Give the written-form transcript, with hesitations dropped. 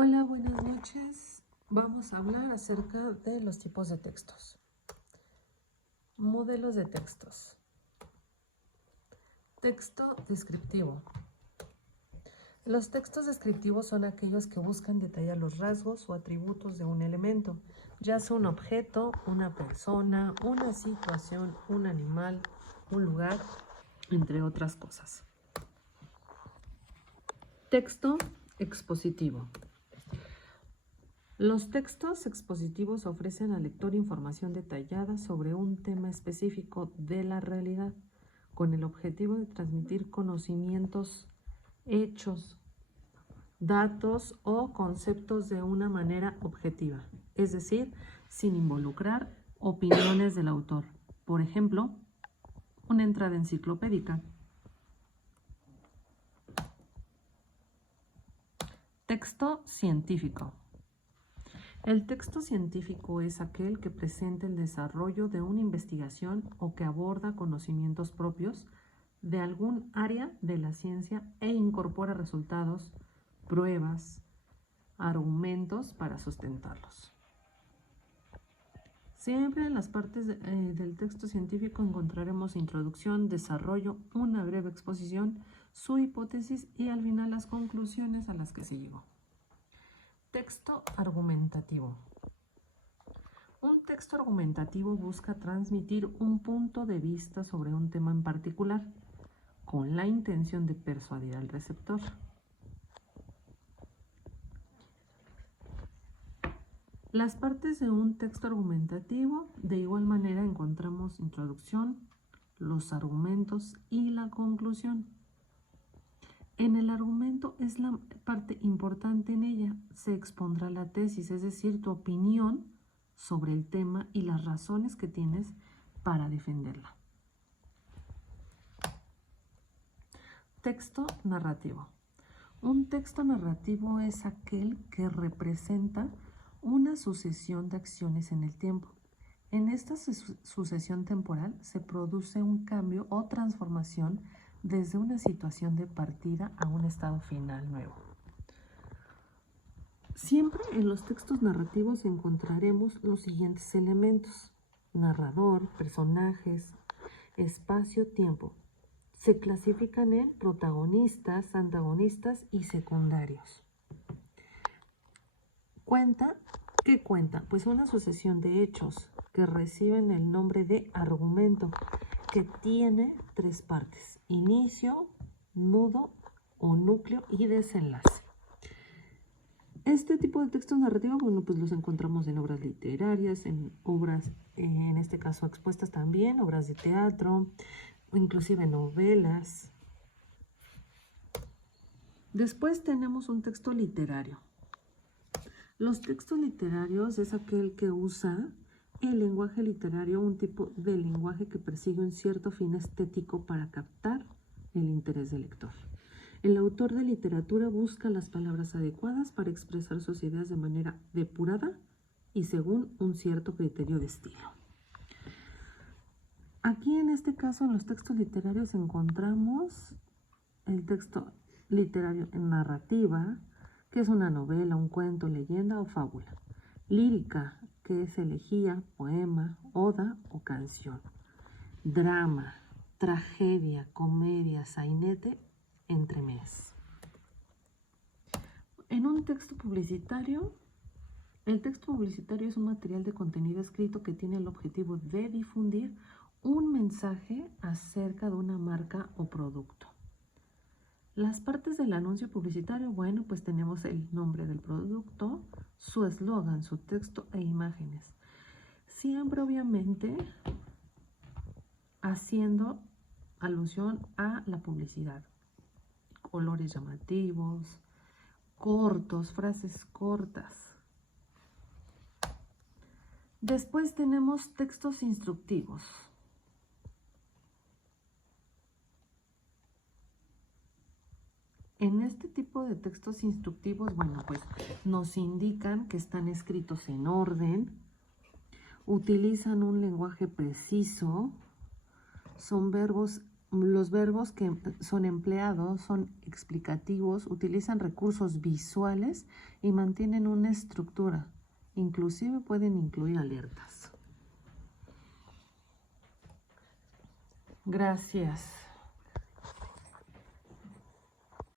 Hola, buenas noches. Vamos a hablar acerca de los tipos de textos. Modelos de textos. Texto descriptivo. Los textos descriptivos son aquellos que buscan detallar los rasgos o atributos de un elemento, ya sea un objeto, una persona, una situación, un animal, un lugar, entre otras cosas. Texto expositivo. Los textos expositivos ofrecen al lector información detallada sobre un tema específico de la realidad, con el objetivo de transmitir conocimientos, hechos, datos o conceptos de una manera objetiva, es decir, sin involucrar opiniones del autor. Por ejemplo, una entrada enciclopédica. Texto científico. El texto científico es aquel que presenta el desarrollo de una investigación o que aborda conocimientos propios de algún área de la ciencia e incorpora resultados, pruebas, argumentos para sustentarlos. Siempre en las partes del texto científico encontraremos introducción, desarrollo, una breve exposición, su hipótesis y al final las conclusiones a las que se llegó. Texto argumentativo. Un texto argumentativo busca transmitir un punto de vista sobre un tema en particular, con la intención de persuadir al receptor. Las partes de un texto argumentativo, de igual manera encontramos introducción, los argumentos y la conclusión. En el argumento es la parte importante en ella. Se expondrá la tesis, es decir, tu opinión sobre el tema y las razones que tienes para defenderla. Texto narrativo. Un texto narrativo es aquel que representa una sucesión de acciones en el tiempo. En esta sucesión temporal se produce un cambio o transformación desde una situación de partida a un estado final nuevo. Siempre en los textos narrativos encontraremos los siguientes elementos: narrador, personajes, espacio, tiempo. Se clasifican en protagonistas, antagonistas y secundarios. Cuenta. ¿Qué cuenta? Pues una sucesión de hechos que reciben el nombre de argumento, que tiene tres partes: inicio, nudo o núcleo y desenlace. Este tipo de textos narrativos, bueno, pues los encontramos en obras literarias, en obras, en este caso expuestas también, obras de teatro, o inclusive novelas. Después tenemos un texto literario. Los textos literarios es aquel que usa el lenguaje literario, un tipo de lenguaje que persigue un cierto fin estético para captar el interés del lector. El autor de literatura busca las palabras adecuadas para expresar sus ideas de manera depurada y según un cierto criterio de estilo. Aquí en este caso en los textos literarios encontramos el texto literario en narrativa, que es una novela, un cuento, leyenda o fábula. Lírica, que es elegía, poema, oda o canción. Drama, tragedia, comedia, sainete, entremés. En un texto publicitario, el texto publicitario es un material de contenido escrito que tiene el objetivo de difundir un mensaje acerca de una marca o producto. Las partes del anuncio publicitario, bueno, pues tenemos el nombre del producto, su eslogan, su texto e imágenes. Siempre, obviamente, haciendo alusión a la publicidad. Colores llamativos, cortos, frases cortas. Después tenemos textos instructivos. En este tipo de textos instructivos, bueno, pues nos indican que están escritos en orden, utilizan un lenguaje preciso, son verbos Los verbos que son empleados son explicativos, utilizan recursos visuales y mantienen una estructura. Inclusive pueden incluir alertas. Gracias.